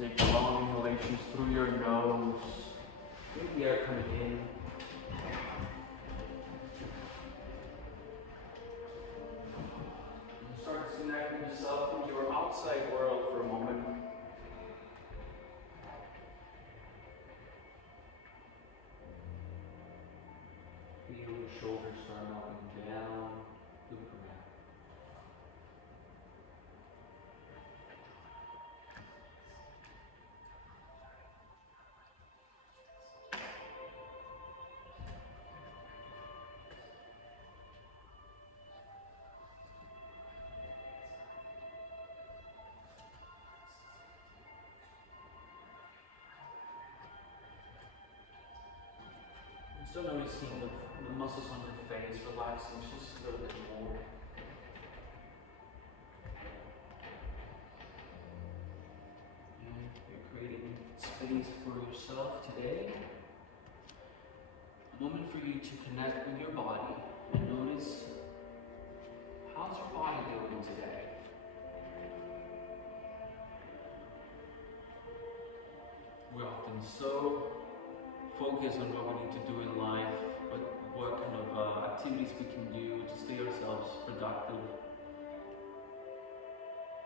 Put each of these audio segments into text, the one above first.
Take long inhalations through your nose. Feel the air coming in. And start disconnecting yourself from your outside world for a moment. Feel your shoulders start moving down. Look around. Still noticing the muscles on your face relaxing just a little bit more. And you're creating space for yourself today. A moment for you to connect with your body and notice, how's your body doing today? We're often so focus on what we need to do in life, what kind of activities we can do to stay ourselves productive.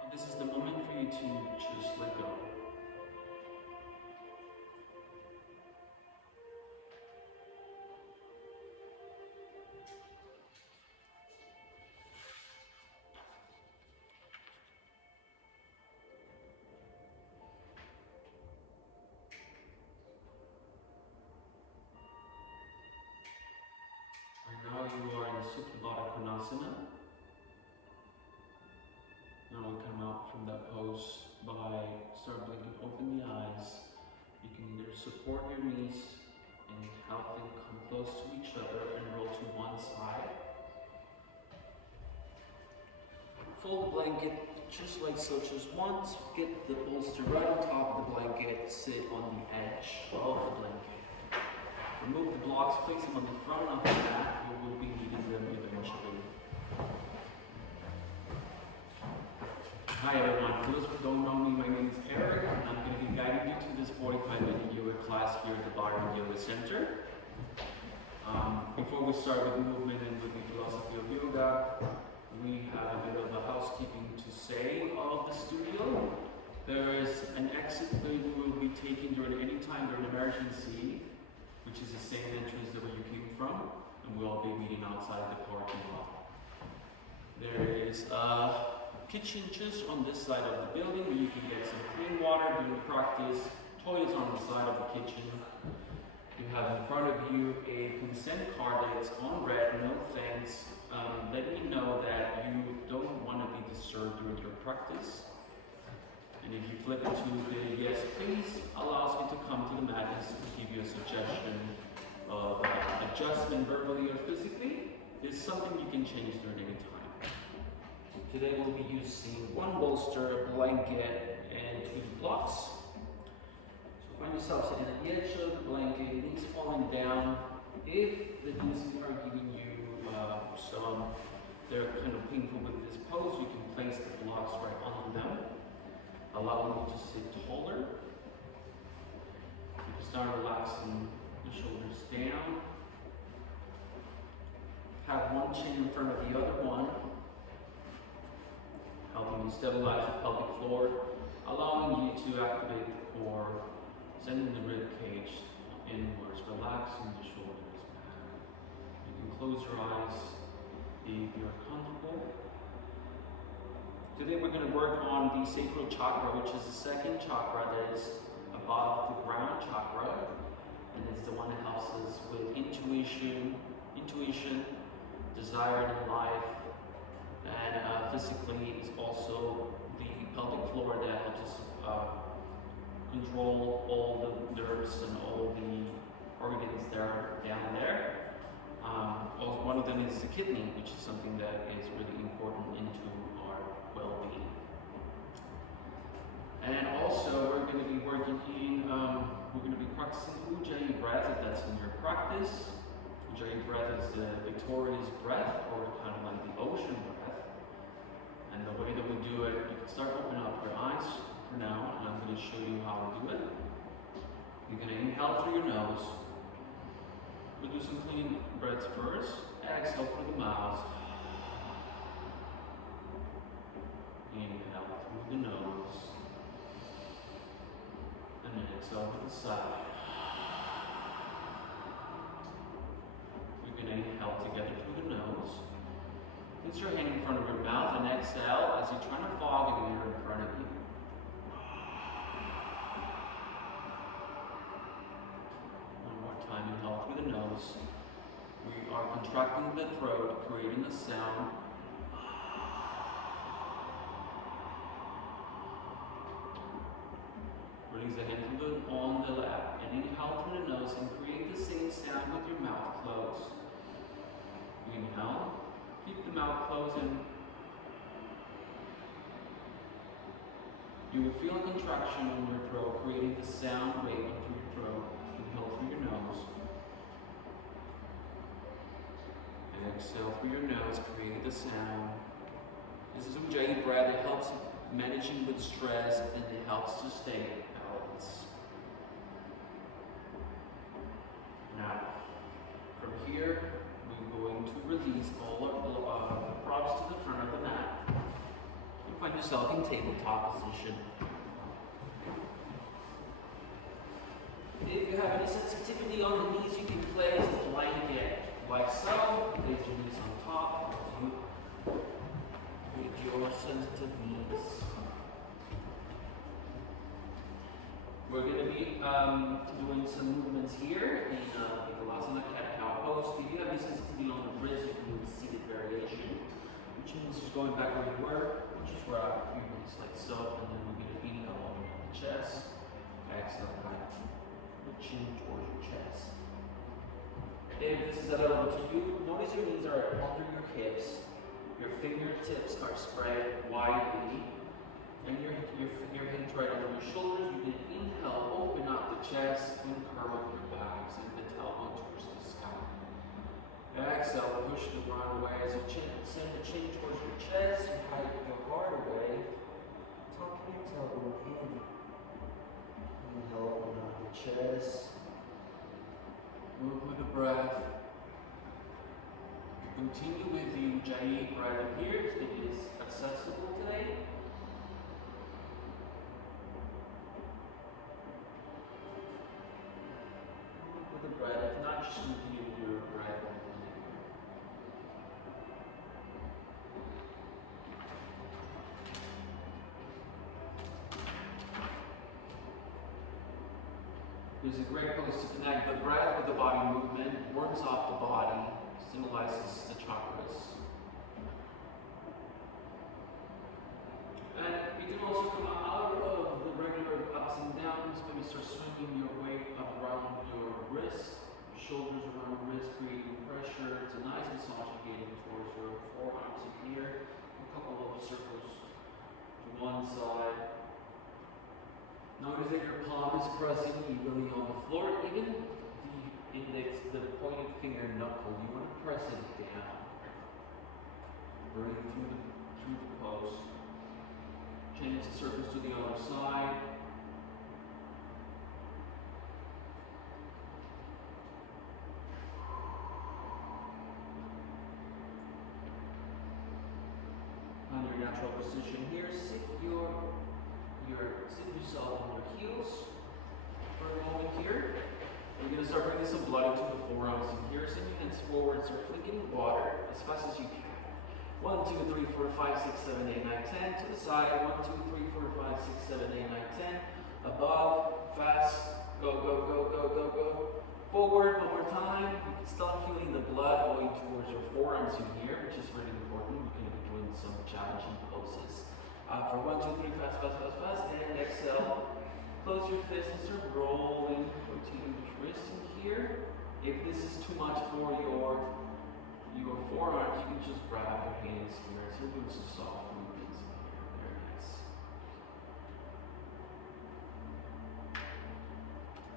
And this is the moment for you to just let go. Now you are in Supta Baddha Konasana. Now we come out from that pose by start blinking open the eyes. You can either support your knees and have them come close to each other and roll to one side. Fold the blanket just like so, just once. Get the bolster right on top of the blanket, sit on the edge of the blanket. Remove the blocks, place them on the front of the mat. You will be needing them eventually. Hi everyone, for those who don't know me, my name is Eric, and I'm going to be guiding you through this 45-minute yoga class here at the Bhagwan Yoga Center. Before we start with the movement and with the philosophy of yoga, we have a bit of a housekeeping to say of the studio. There is an exit that we will be taking during any time during emergency, which is the same entrance that where you came from, and we'll all be meeting outside the parking lot. There is a kitchen just on this side of the building where you can get some clean water during practice, toilets on the side of the kitchen. You have in front of you a consent card that is on red, no thanks, letting you know that you don't want to be disturbed during your practice. And if you flip it to the yes please, allows me to come to the mat and give you a suggestion of adjustment verbally or physically. It's something you can change during any time. Today we'll be using one bolster, a blanket, and 2 blocks. So find yourself sitting at the edge of the blanket, knees falling down. If the knees are giving you they're kind of painful with this pose, you can place the blocks right onto them, allowing you to sit taller. You can start relaxing the shoulders down. Have one chin in front of the other one, helping you stabilize the pelvic floor, allowing you to activate the core, sending the rib cage inwards, relaxing the shoulders back. You can close your eyes if you're comfortable. Today we're going to work on the sacral chakra, which is the second chakra that is above the ground chakra, and it's the one that helps us with intuition, desire in life, and physically is also the pelvic floor that helps us control all the nerves and all the organs that are down there. One of them is the kidney, which is something that is really important into our well-being. And also, we're going to be working in, we're going to be practicing Ujjayi breath, if that's in your practice. Ujjayi breath is the victorious breath, or kind of like the ocean breath. And the way that we do it, you can start opening up your eyes for now, and I'm going to going to show you how to do it. You're going to inhale through your nose. We'll do some clean breaths first. Exhale through the mouth. Inhale through the nose. And then exhale to the side. You're going to inhale together through the nose. Place your hand in front of your mouth and exhale as you're trying to fog the air in front of you. One more time, inhale through the nose. We are contracting the throat, creating a sound. Release the hand on the lap and inhale through the nose and create the same sound with your mouth closed. Inhale. Keep the mouth closed and you will feel a contraction in your throat, creating the sound wave through your throat. Inhale through your nose. And exhale through your nose, creating the sound. This is Ujjayi breath. It helps managing with stress and it helps to stay balanced. Now, from here, we're going to release all of the props to the front of the mat. You find yourself in tabletop position. If you have any sensitivity on the knees, you can place the blanket like so. Place your knees on top with your sensitive knees. We're going to be doing some movements here in Ekalasana cat-cow pose. If you have any sensitivity on the wrist, you can do a seated variation, which means just going back where you were, just rock your knees like so, and then we're going to inhale on the chest, exhale back, the chin towards your chest. If this is available to you, notice your knees are under your hips, your fingertips are spread widely, and your hands right over your shoulders. You can inhale, open up the chest, and curl up your back, send the tailbone towards the sky. Exhale, push the ground away as you send the chin towards your chest, and hide your heart away. Tuck your tailbone in. Inhale, open up the chest. Move with the breath. Continue with the Ujjayi breath here. It is accessible today. The breath, if not, just continue with your breath. This is a great pose to connect the breath with the body movement, warms off the body, symbolizes the chakras. And you can also come out of the regular ups and downs, maybe start swinging your weight up around your wrists, shoulders around your wrists, creating pressure. It's a nice massage getting towards your forearms in here. A couple of circles to one side. Notice that your palm is pressing evenly on the floor, even the index, the pointed finger knuckle, you want to press it down. Burning through the pose. Change the surface to the other side. Find your natural position here. Sit yourself on your heels for a moment here. You're going to start bringing some blood into the forearms and here. Send your hands forward, start flicking the water as fast as you can. 1, 2, 3, 4, 5, 6, 7, 8, 9, 10. To the side. 1, 2, 3, 4, 5, 6, 7, 8, 9, 10. Above, fast. Go, go, go, go, go, go. Forward, one more time. You can start feeling the blood going towards your forearms in here, which is really important. You're going to be doing some challenging poses. For 1, 2, 3, fast, fast, fast, fast. And exhale. Close your fist and start rolling. Continue your wrist in here. If this is too much for your forearms, you can just grab your hands here. So doing some soft movements. Very nice.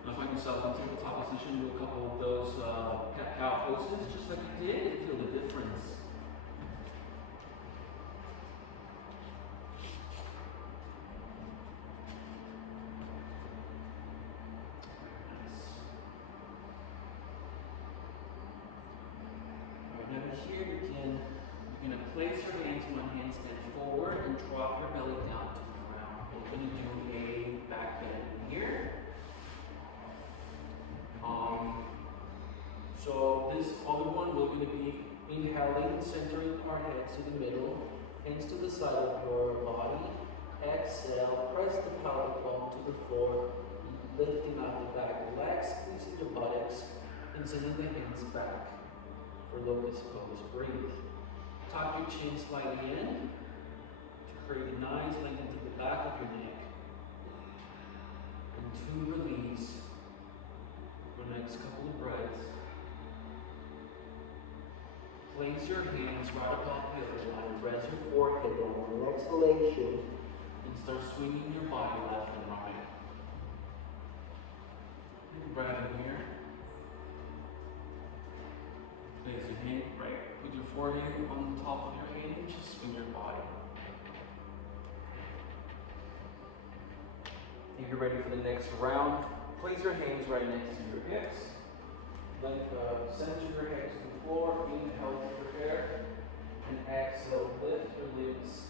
Now find yourself in tabletop position. Do a couple of those cat-cow poses, just like you did, and feel the difference. Again, centering our heads to the middle, hands to the side of your body. Exhale, press the pelvic bone to the floor, lifting out the back legs, squeezing the buttocks, and sending the hands back for locust pose. Breathe. Tuck your chin slightly in to create a nice length into the back of your neck. And to release for the next couple of breaths. Place your hands right above the other line. Rest your forehead on the exhalation and start swinging your body left and right. Take a breath in here. Place your hand right. Put your forehead on the top of your head and just swing your body. If you're ready for the next round, place your hands right next to your hips. Center your head to the floor. Inhale to prepare. And exhale, lift your limbs.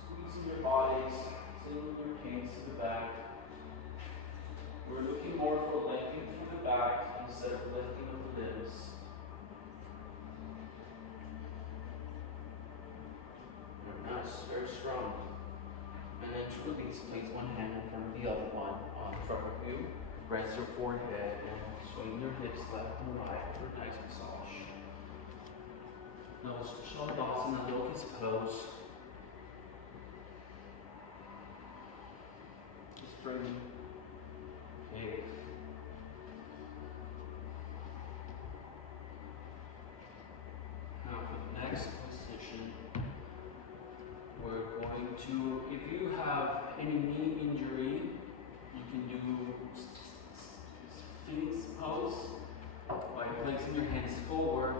Squeezing your bodies. Sending your hands to the back. We're looking more for lifting through the back instead of lifting of the limbs. Nice, very strong. And then to release, place one hand in front of the other one in front of you. Rest your forehead and swing your hips left and right for a nice massage. Now, Shavasana, locust pose. Just bring it. Now, for the next position, we're going to, if you have any knee injury, you can do Sphinx pose by placing your hands forward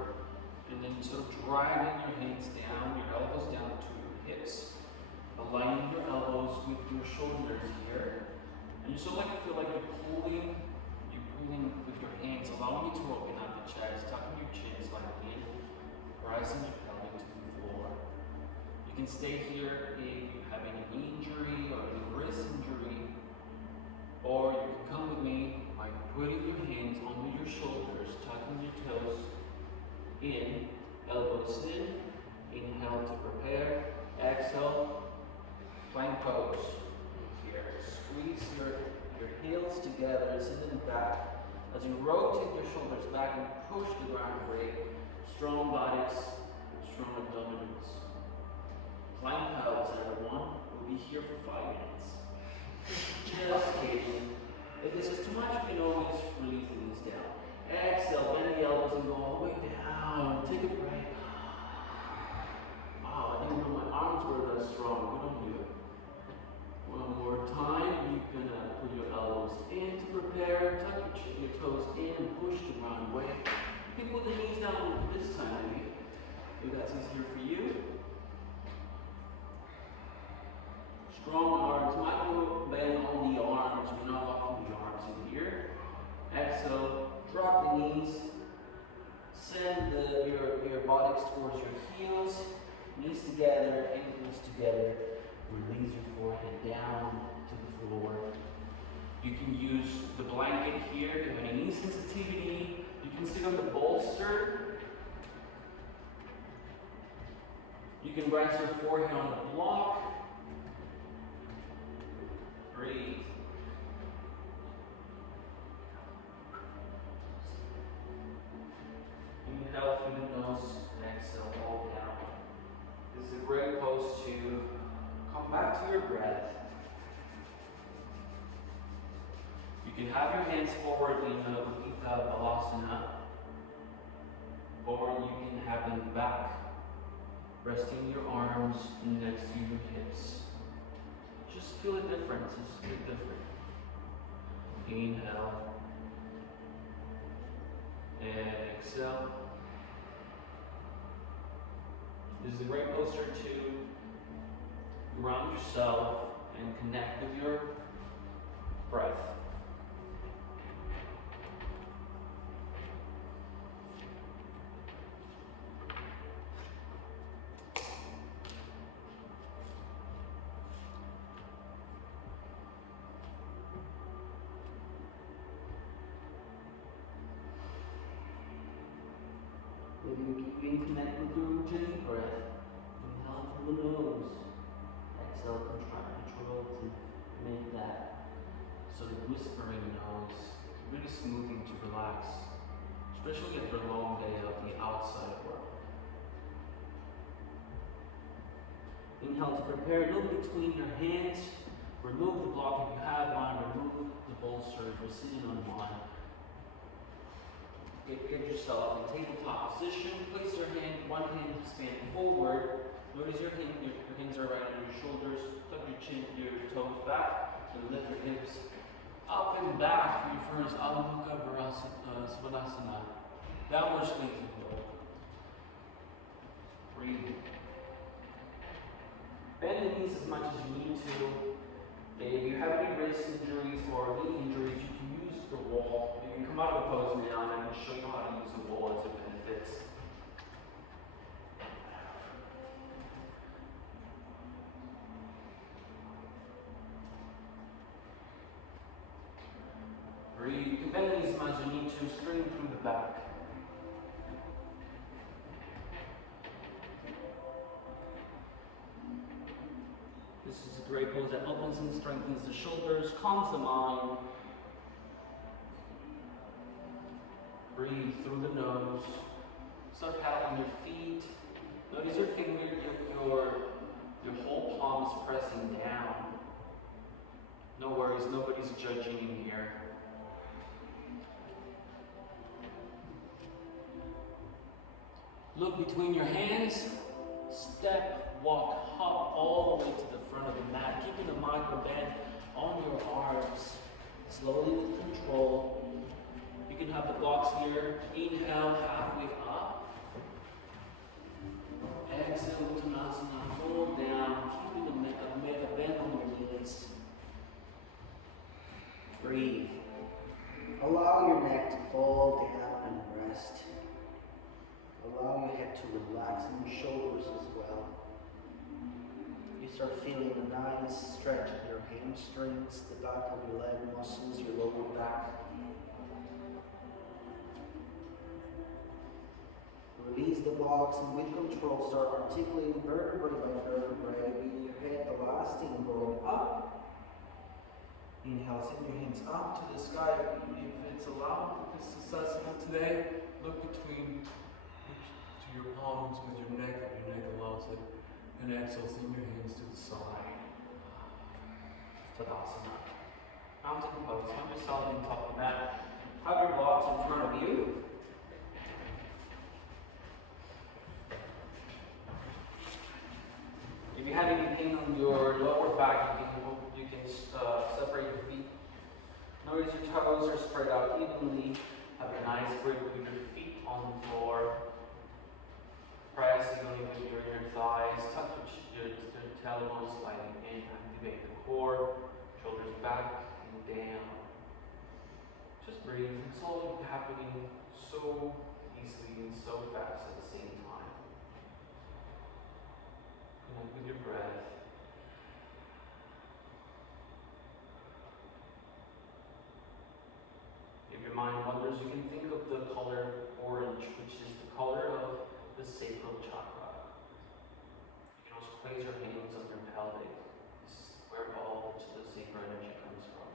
and then sort of dragging your hands down, your elbows down to your hips, aligning your elbows with your shoulders here, and you sort of feel like you're pulling with your hands, allowing you to open out the chest, tucking your chin slightly in, rising your pelvic to the floor. You can stay here if you have any knee injury or any wrist injury, or you can come with me by putting your hands under your shoulders, tucking your toes in, elbows in, inhale to prepare, exhale, plank pose. Here, squeeze your heels together and send them back. As you rotate your shoulders back and push the ground away, strong bodies, strong abdominals. Plank pose, everyone. We'll be here for 5 minutes. Just kidding. If this is too much, you can always release the knees down. Exhale, bend the elbows and go all the way down. Take a breath. Wow, I didn't know my arms were that strong. Good on you. One more time. You can put your elbows in to prepare. Tuck your toes in and push the ground away. You can put the knees down this time, maybe. If that's easier for you. Strong arms, micro bend on the arms. We're not locking the arms in here. Exhale, drop the knees. Send your buttocks towards your heels. Knees together, ankles together. Release your forehead down to the floor. You can use the blanket here if you have any knee sensitivity. You can sit on the bolster. You can rest your forehead on the block. Breathe. Inhale through the nose and exhale all down. This is a great pose to come back to your breath. You can have your hands forward in Utthita Balasana, or you can have them back, resting your arms next to your hips. Just feel a difference. Just feel different. Inhale. And exhale. This is a great posture to ground yourself and connect with your breath. Maybe you can connect with through a deep breath. Inhale through the nose. Exhale, control to make that sort of whispering nose really smoothing to relax, especially after a long day of the outside work. Inhale to prepare. Look between your hands. Remove the block if you have one. Remove the bolster if you're sitting on one. Get yourself in tabletop position. Place one hand stand forward. Notice your hands are right on your shoulders. Tuck your chin, your toes back, and lift your hips up and back for your first Adho Mukha Svanasana. Downward facing dog. Breathe. Bend the knees as much as you need to. If you have any wrist injuries or knee injuries, you can use the wall. You can come out of the pose now, and I'm going to show you how to use the wall as it benefits. Breathe. You can bend the knees as much as you need to, straighten through the back. This is a great pose that opens and strengthens the shoulders, calms the mind. Breathe through the nose. Start paddling your feet. Notice your finger, your whole palm is pressing down. No worries, nobody's judging in here. Look between your hands. Step, walk, hop all the way to the front of the mat, keeping the micro bend on your arms. Slowly with control. You can have the blocks here. Inhale, halfway up. Exhale, Uttanasana, fold down, keeping a bend on your knees. Breathe. Allow your neck to fall down and rest. Allow your head to relax and your shoulders as well. You start feeling a nice stretch in your hamstrings, the back of your leg muscles, your lower back. Release the blocks and with control start articulating vertebrae by vertebrae, beating your head, the last thing going up. Inhale, send your hands up to the sky. If it's allowed, if it's successful today, look between to your palms with your neck, if your neck allows it. And exhale, send your hands to the side. Tadasana. Mountain pose. Find yourself on top of the mat. Have your blocks in front of you. If you have any pain on your lower back, you can separate your feet. Notice your toes are spread out evenly. Have a nice grip with your feet on the floor. Press evenly with your inner thighs. Tuck your tailbone sliding in. Activate the core. Shoulders back and down. Just breathe. It's all happening so easily and so fast at the same time. Connect with your breath. If your mind wanders, you can think of the color orange, which is the color of the sacral chakra. You can also place your hands on your pelvic. This is where all the sacral energy comes from.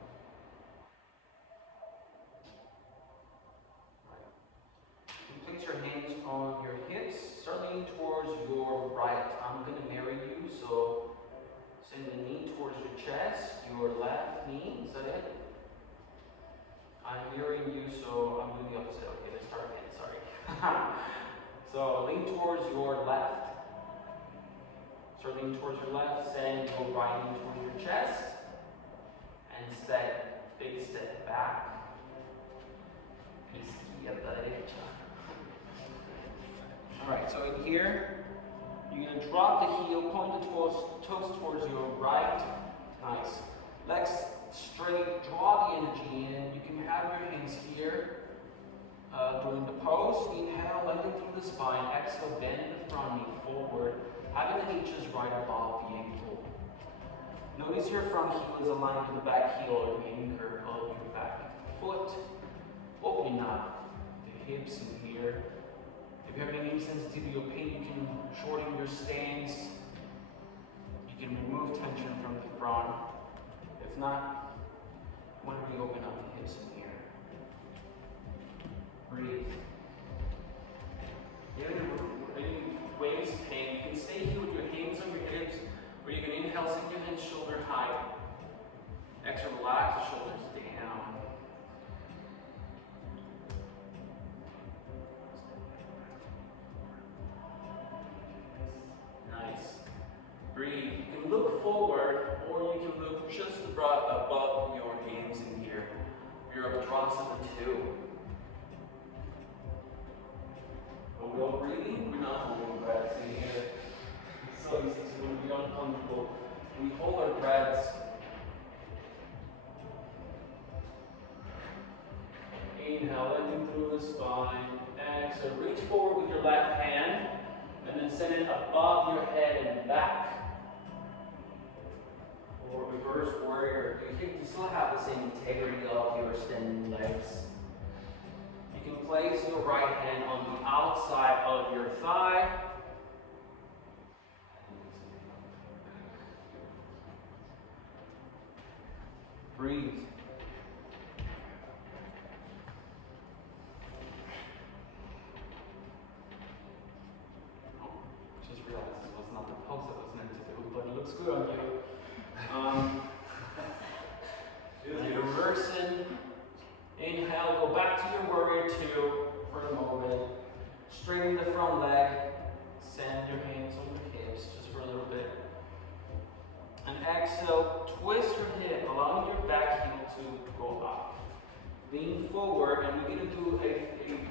Right. You can place your hands on your hips, start leaning towards your right. I'm going to marry you, so send the knee towards your chest, your left knee, is that it? I'm mirroring you, so I'm doing the opposite. Okay, let's start again, sorry. So lean towards your left. Start leaning towards your left, send your right knee towards your chest, and big step back. Izquierda, derecha. Alright, so in here, you're going to drop the heel, point the toes towards your right. Nice. Legs straight, draw the energy in. You can have your hands here during the pose. Inhale, lengthen through the spine. Exhale, bend the front knee forward. Having the hinges right above the ankle. Notice your front heel is aligned with the back heel or the anchor of your back foot. Opening up the hips in here. If you have any sensitivity or pain, you can shorten your stance. You can remove tension from the front. If not, when we open up the hips in here. Breathe. Any waist pain, you can stay here with your hands on your hips, or you can inhale, sink your hands shoulder height. Exhale, relax the shoulders down. Nice. Breathe. You can look forward, or you can look just above your hands in here. Virabhadrasana 2. Are we all breathing? We're not holding breaths in here. So easy to be uncomfortable. We hold our breaths. Inhale, lengthen through the spine. Exhale, reach forward with your left hand, and then send it above your head and back. Or reverse warrior. You still have the same integrity of your standing legs. You can place your right hand on the outside of your thigh. Breathe. Just realized this was not the pose I was meant to do, but it looks good on you. You're reversing. Inhale, go back to your warrior 2 for a moment. Straighten the front leg. Send your hands on your hips just for a little bit. And exhale, twist your hip, allowing your back heel to go up. Lean forward, and we're going to do a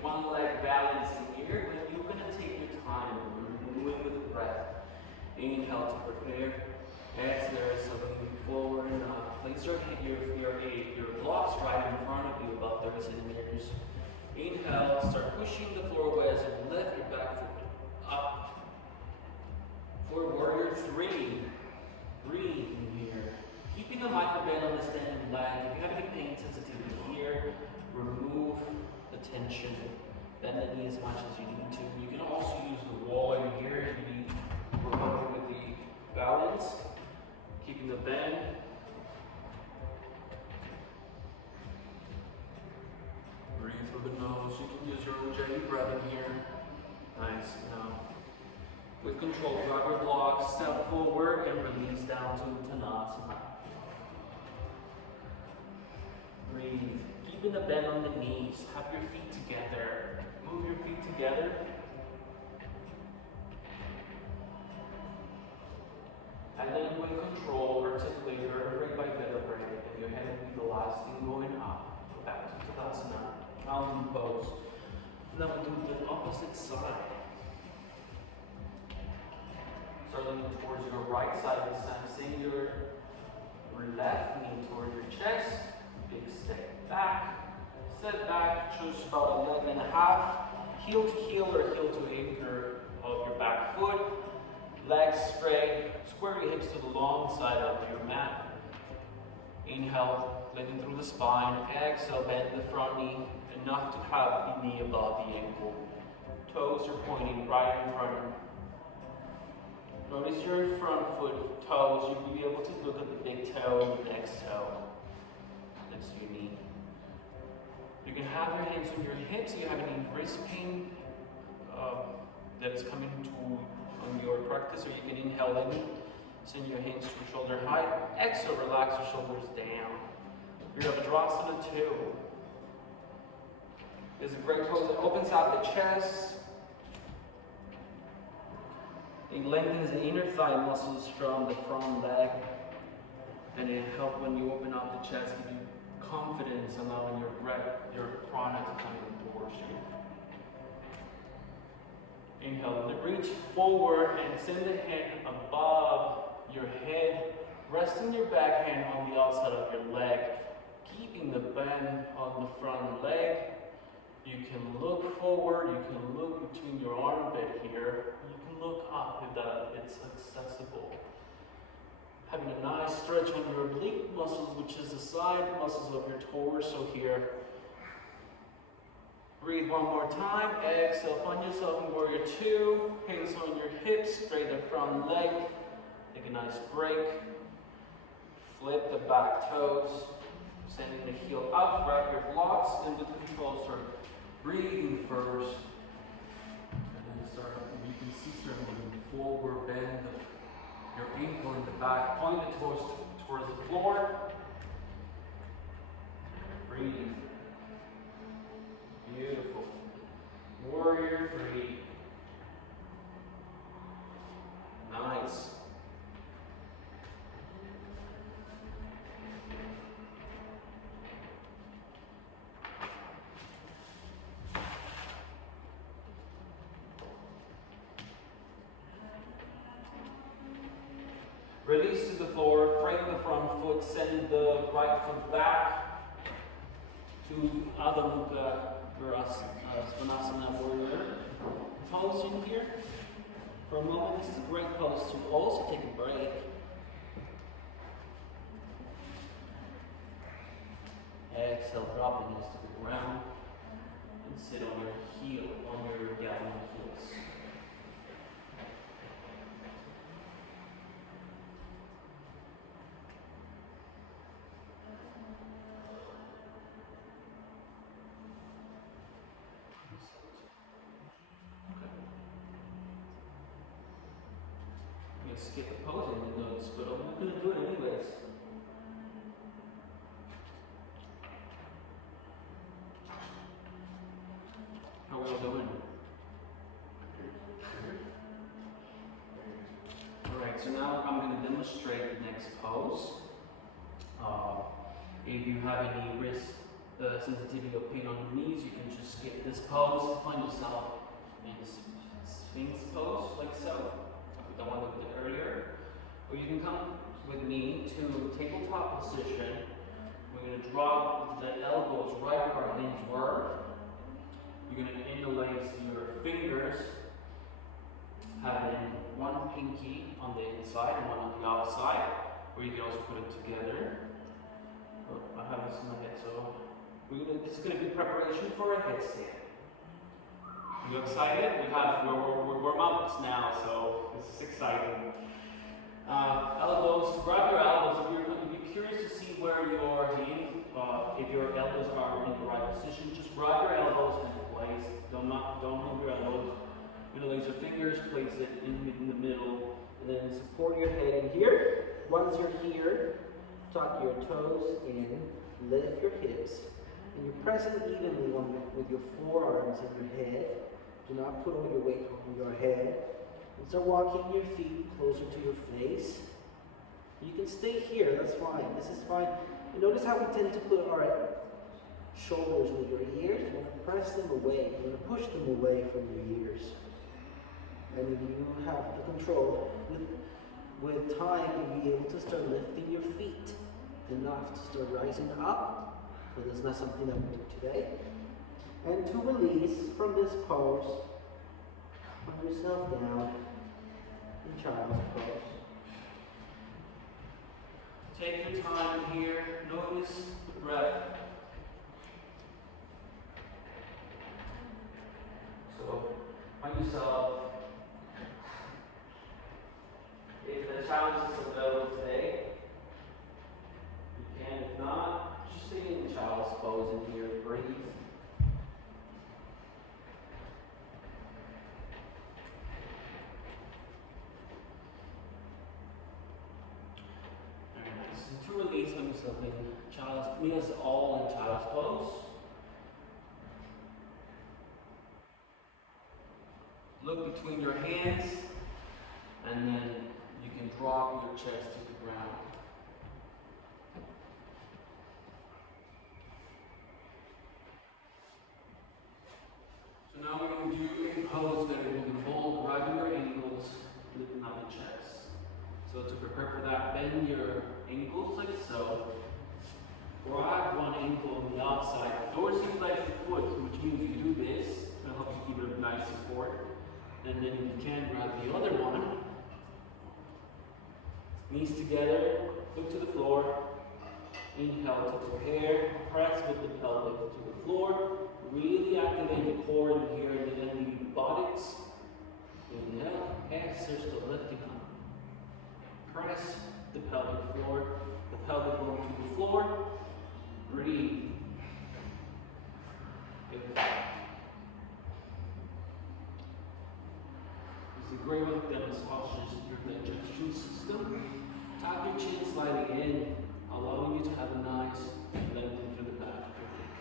one leg balance in here, but you're going to take your time. We're moving with the breath. Inhale to prepare. Exhale, so lean forward and up. Place your blocks right in front of you, about 30 centimeters. Inhale, start pushing the floor away as you lift your back foot up. For warrior 3. Breathe in here. Keeping the micro bend on the standing leg. If you have any pain sensitivity here, remove the tension. Bend the knee as much as you need to. You can also use the wall in here if you need help with the balance. Keeping the bend. Breathe through the nose. You can use your Ujjayi breath in here. Nice. Now, with control, drop your blocks, step forward, and release down to Uttanasana. Breathe. Keeping the bend on the knees. Have your feet together. Move your feet together. And then with control, articulate vertebrae by vertebrae, and your head will be the last thing going up. Go back to Tadasana, mountain pose. Now we do the opposite side. Start leaning towards your right side this time. Send your left knee toward your chest. Big step back. Step back, just about a leg and a half. Heel to heel or heel to anchor of your back foot. Legs straight. Square your hips to the long side of your mat. Inhale, lengthen through the spine. Exhale, bend the front knee enough to have the knee above the ankle. Toes are pointing right in front of you. Notice your front foot toes. You'll be able to look at the big toe and the next toe next to your knee. You can have your hands on your hips. If you have any wrist pain that is coming on your practice, or you can inhale in. Send your hands to shoulder height. Exhale, relax your shoulders down. Virabhadrasana 2. It's a great pose. It opens out the chest. It lengthens the inner thigh muscles from the front leg. And it helps when you open up the chest, give you confidence, allowing your breath, your prana to come towards you. Inhale, then reach forward and send the hand above your head, resting your back hand on the outside of your leg, keeping the bend on the front leg. You can look forward, you can look between your armpit here, you can look up if it's accessible. Having a nice stretch on your oblique muscles, which is the side muscles of your torso here. Breathe one more time. Exhale, find yourself in warrior two. Hands on your hips, straight the front leg. Take a nice break. Flip the back toes. Sending the heel up, grab your blocks, and with control start breathing first. And then you can see start moving forward, bend your ankle in the back, point the toes towards the floor. Breathe. Beautiful. Warrior three. Nice. Release to the floor, frame the front foot, send the right foot back to Adho Mukha Svanasana warrior pose in here. For a moment, this is a great pose to also take a break. Exhale, drop the knees to the ground and sit on your heel, on your Galvan heels. Skip the pose in the notes, but I'm going to do it anyways. How are we all doing? Alright, so now I'm going to demonstrate the next pose. If you have any wrist sensitivity or pain on your knees, you can just skip this pose. Find yourself in this Sphinx pose, like so. The one we did earlier, or you can come with me to tabletop position. We're going to drop the elbows right where our hands were. You're going to interlace your fingers, having one pinky on the inside and one on the outside, or you can also put it together. Oh, I have this in my head, so this is going to be preparation for a headstand. You excited? We're warm-ups now, so this is exciting. Elbows, grab your elbows. If you're curious to see where your hands, if your elbows are in the right position, just grab your elbows and place. Don't move your elbows. You're gonna use your fingers, place it in the middle, and then support your head in here. Once you're here, tuck your toes in, lift your hips, and you're pressing evenly with your forearms and your head. Do not put all your weight on your head. And start walking your feet closer to your face. You can stay here, that's fine. This is fine. And notice how we tend to put our shoulders with your ears. You want to press them away. You want to push them away from your ears. And if you have the control, with time you'll be able to start lifting your feet enough to start rising up. But that's not something that we do today. And to release from this pose, put yourself down in child's pose. Take your time here, notice the breath. So, find yourself, if the challenge is available today, you can. If not, just stay in child's pose in here, breathe. To release yourself in child's pose, means all in child's pose. Look between your hands, and then you can drop your chest to the ground. So now we're going to do a pose that will involve grabbing your ankles, lifting up the chest. So to prepare for that, bend your ankles like so. Grab one ankle on the outside. Dorsiflex the foot, which means you do this. It's going to help you keep it a nice support. And then you can grab the other one. Knees together, look to the floor. Inhale to prepare, press with the pelvic to the floor. Really activate the core in here and then the buttocks. Inhale, exercise to lifting up. Press the pelvic floor, the pelvic bone to the floor. Breathe. Good. It's a great one that massages your digestion system. Tap your chin sliding in, allowing you to have a nice lengthen through the back of your neck.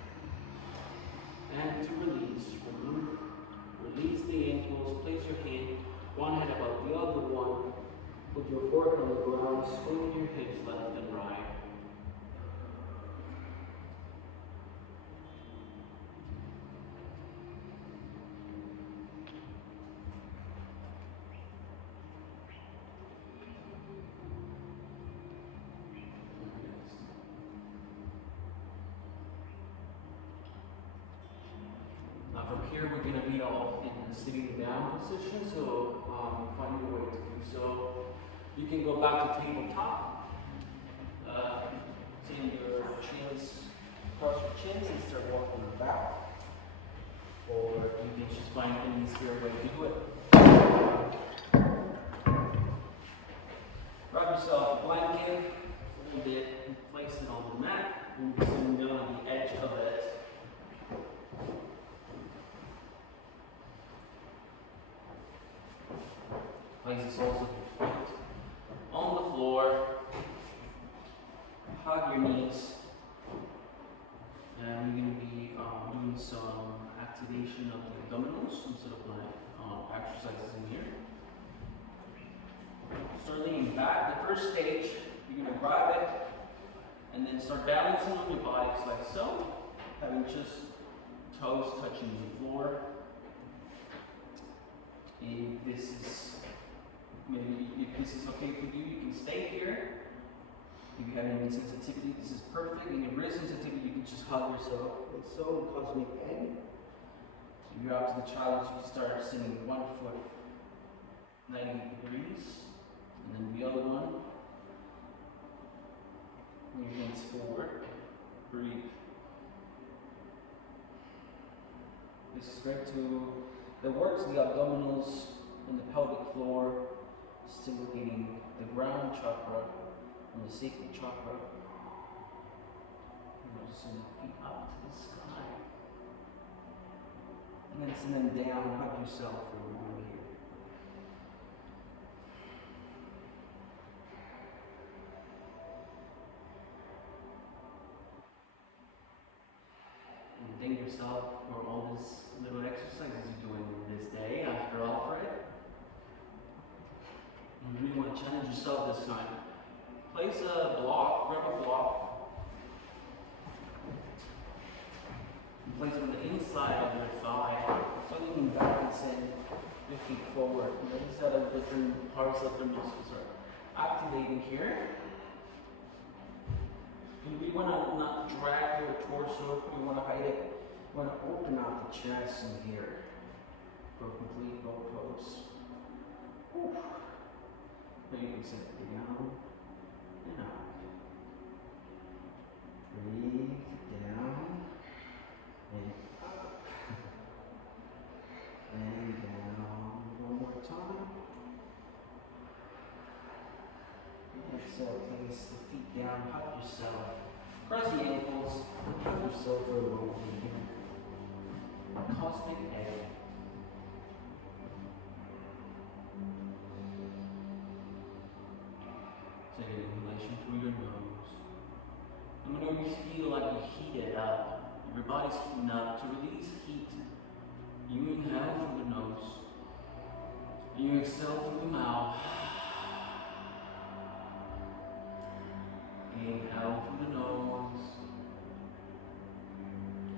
And to release, remove, release the ankles, place your hand, one hand above the other one, put your forehead on the ground, swing your hips left and right. From here, we're going to be all in the sitting down position, so find your way to do so. You can go back to tabletop, send your chins, cross your chins and start walking back, or you can just find an easier way to do it. Grab yourself a blanket, fold it, and place it on the mat, and you're sitting down on the edge of it. Place the soles of your feet on the floor. Hug your knees. And you're going to be doing some activation of the abdominals, some sort of like exercises in here. Start leaning back. The first stage, you're going to grab it and then start balancing on your body like so, having just toes touching the floor. If this is maybe if this is okay for you, you can stay here. If you have any sensitivity, this is perfect. And if there is sensitivity, you can just hug yourself. Like so, cosmic egg. If you're out to the child's, you can start sitting 1 foot 90 degrees. And then the other one. Bring your hands forward. Breathe. This is great that works the abdominals and the pelvic floor, stimulating the ground chakra and the sacral chakra. Send the feet up to the sky. And then send them down, hug yourself for a moment here. And thank yourself for all these little exercises you're doing this day after all for it. You really want to challenge yourself this time. Place a block, grab a block, and place it on the inside of your thigh. So leaning back and send your feet forward. Notice how the different parts of the muscles are activating here. You really want to not drag your torso, you want to hide it. You want to open out the chest in here for a complete bow pose. Whew. Now you can sit down and out. Breathe down and up. And down. One more time. Exhale, place the feet down, hug yourself. Cross the ankles, and hug yourself for a moment here. Cosmic egg. Take an inhalation through your nose. And whenever you feel like you heat it up, your body's heating up, to release heat, you inhale through the nose. And you exhale through the mouth. Inhale through the nose.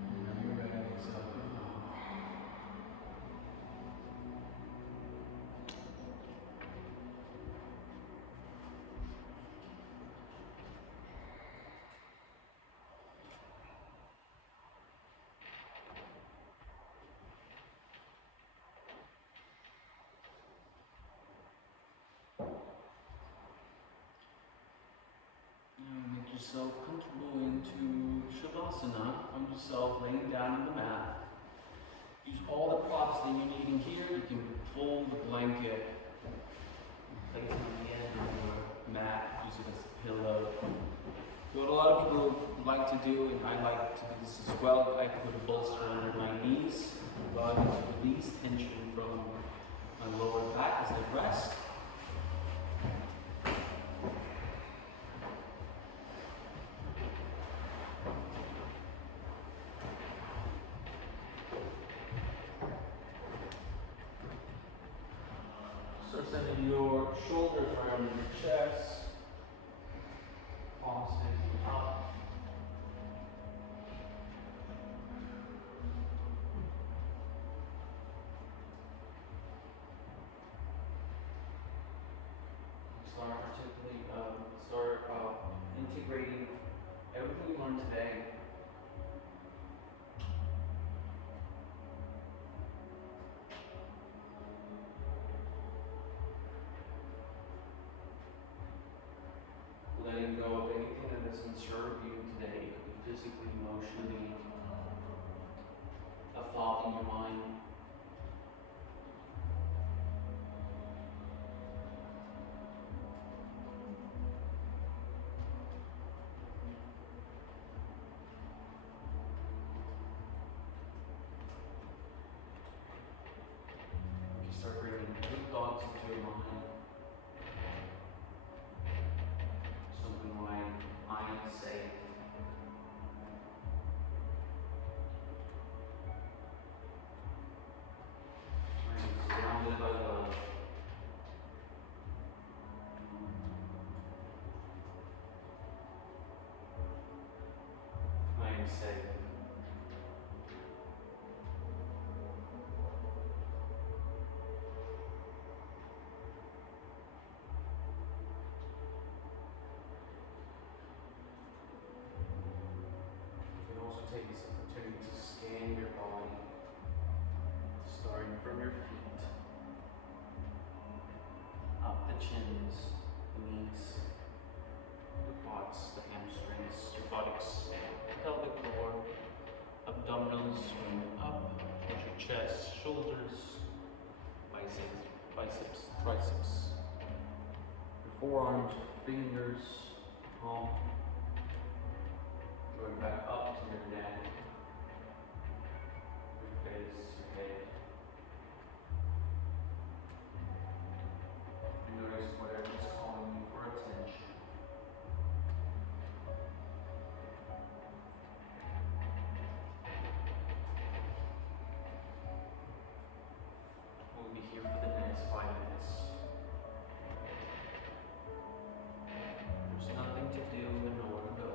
And then you're ready, exhale through the mouth. yourself comfortable into Shavasana. Find yourself laying down on the mat. Use all the props that you need in here. You can fold the blanket, place it on the end of your mat, use it as a pillow. What a lot of people like to do, and I like to do this as well, I put a bolster under my knees, allowing me to release tension from my lower back as I rest. Start sending your shoulders around your chest. Palms facing up. Start integrating everything we learned today. Letting go of anything that doesn't serve you today. It could be physically, emotionally, a thought in your mind. You start bringing good thoughts into your mind. Something like, I am safe. I am surrounded by love. I am safe. You can also take this opportunity to scan your body, starting from your feet, up the chins, the knees, the quads, the hamstrings, your buttocks, pelvic floor, abdominals going up, into your chest, shoulders, biceps, triceps, your forearms, fingers, palm, going back up to your neck, your face, your head. You notice whatever is calling you for attention. We'll be here for the next 5 minutes. There's nothing to do and nowhere to go.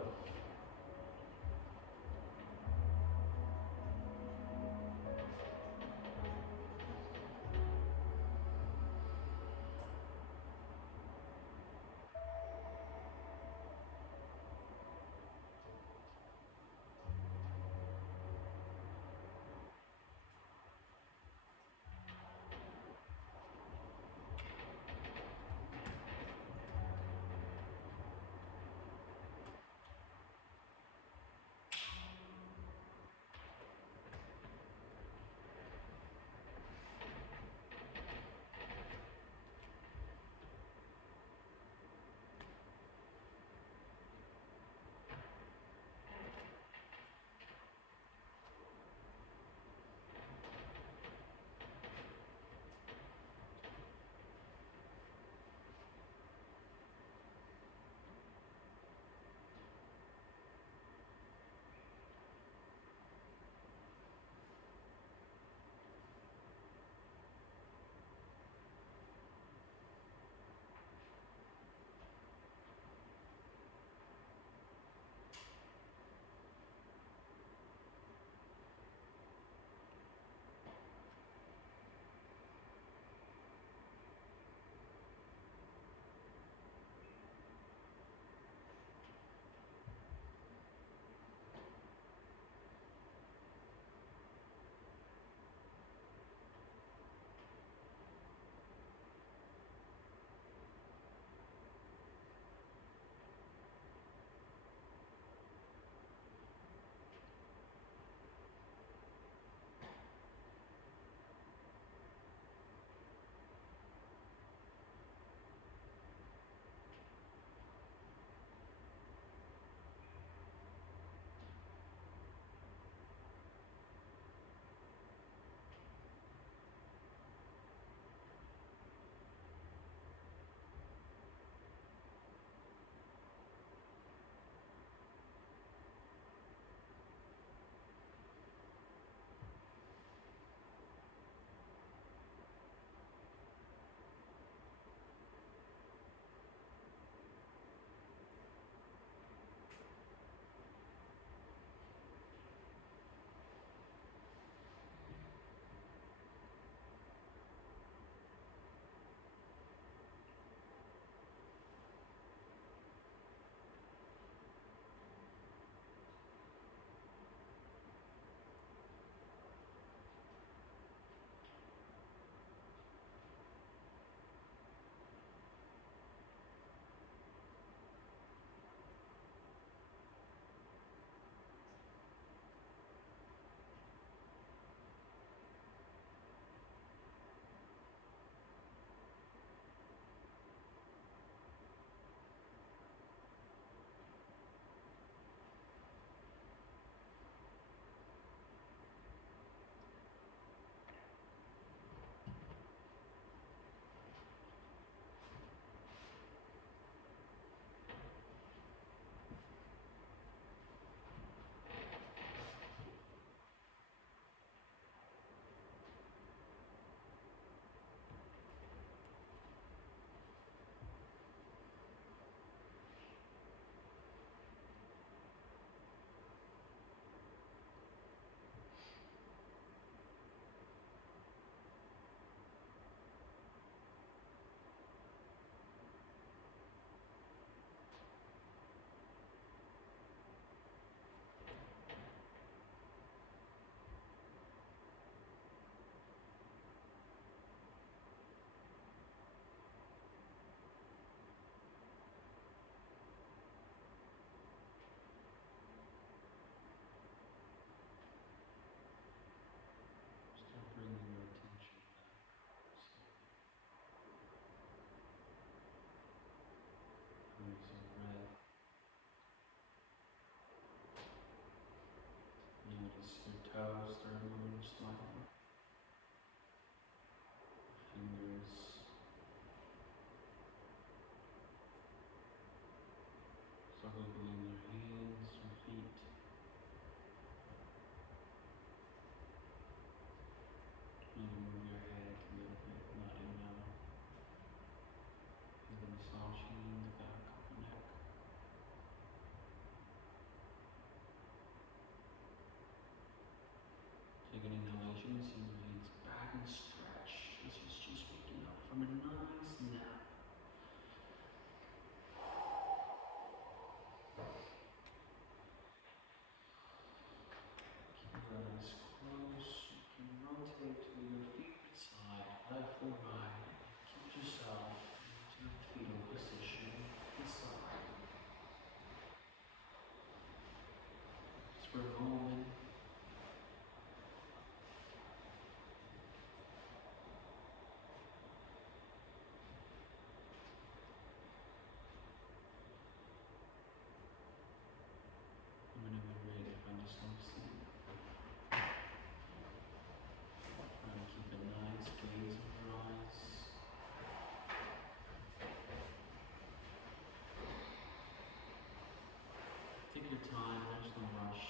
probably in your hands or feet. Maybe move your head a little bit, nodding now. And then massaging the back of the neck. Take an inhalation, send your hands back and stretch. This is just waking up from a nice nap. Keep your eyes closed. You can rotate to your favorite side, left or right. Keep yourself to the fetal position, this side. Just for a moment. And whenever you're ready, find yourself seated. Try to keep a nice gaze in your eyes. Take your time, there's no rush.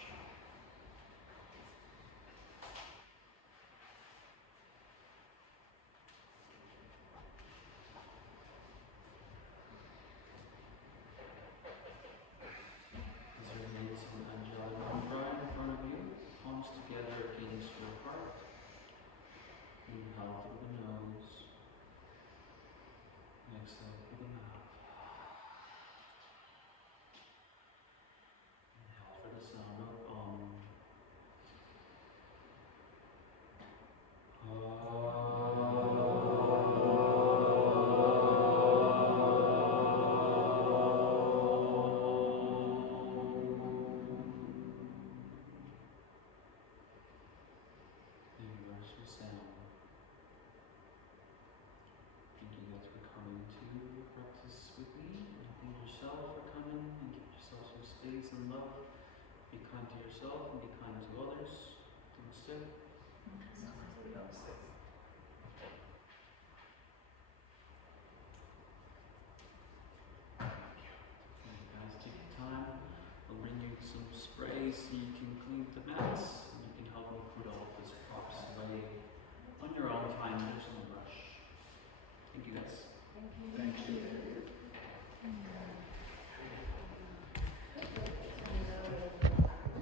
As your hands on Angelic Mudra in front of you, palms together against your heart. Inhale through the nose. Exhale through the mouth. Inhale for the sound of the universal sound. Thank you guys for coming to practice with me. And thank yourself for coming and give yourself some space and love. Be kind to yourself and be kind to others. Namaste. Okay, guys, take your time. I'll bring you some spray so you can clean the mats and you can help me put all of this props away on your own time. There's no rush. Thank you guys. Thank you.